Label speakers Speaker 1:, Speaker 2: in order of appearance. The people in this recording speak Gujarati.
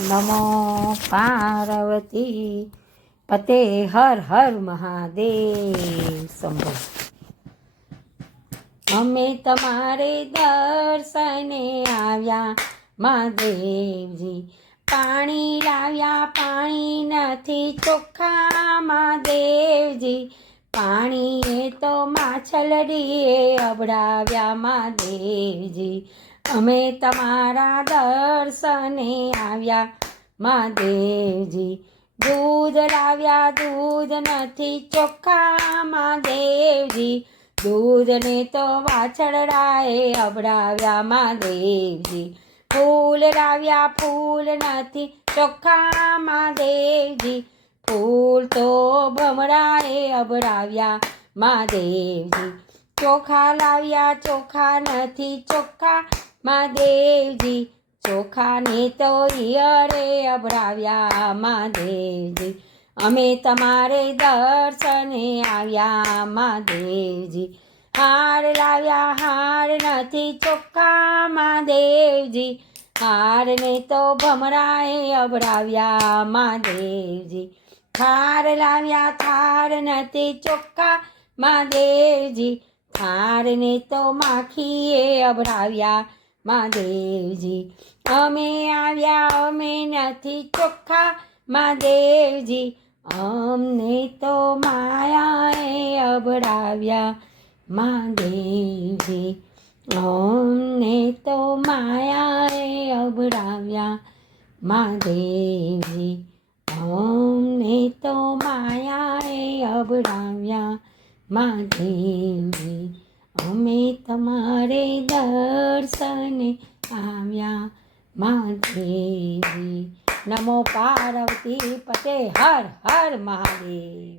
Speaker 1: નમો પાર્વતી પતે હર હર મહાદેવ શંભો અમે તમારે દર્શને આવ્યા, મહાદેવજી. પાણી લાવ્યા, પાણી નથી ચોખ્ખા, મહાદેવજી. પાણી તો માછલડીએ અબડાવ્યા મહાદેવજી. અમે તમારા દર્શને આવ્યા મહાદેવજી દૂધ લાવ્યા, દૂધ નથી ચોખ્ખા મહાદેવજી દૂધને તો વાછરડાએ અબડાવ્યા મહાદેવજી ફૂલ લાવ્યા, ફૂલ નથી ચોખ્ખા મહાદેવજી ફૂલ તો ભમરાએ અબડાવ્યા મહાદેવજી ચોખા લાવ્યા, ચોખા નથી ચોખ્ખા મહાદેવજી, ચોખાને તો ઈયરે અભરાવ્યા મહાદેવજી. અમે તમારે દર્શને આવ્યા મહાદેવજી. હાર લાવ્યા, હાર નથી ચોખ્ખા મહાદેવજી. હારને તો ભમરાએ અભરાવ્યા મહાદેવજી. થાર લાવ્યા, થાર નથી ચોખ્ખા મહાદેવજી. થારને તો માખીએ અભરાવ્યા મહાદેવજી. અમે આવ્યા, અમે નથી ચોખ્ખા. મહાદેવજી, અમને તો માયાએ અબડાવ્યા મહાદેવજી, અમને તો માયાએ અબડાવ્યા મહાદેવજી, અમને તો માયાએ અબડાવ્યા મહાદેવજી અમે તમારે દર્શને આવ્યા મહાદેવજી નમો પાર્વતી પતે હર હર મહાદેવ.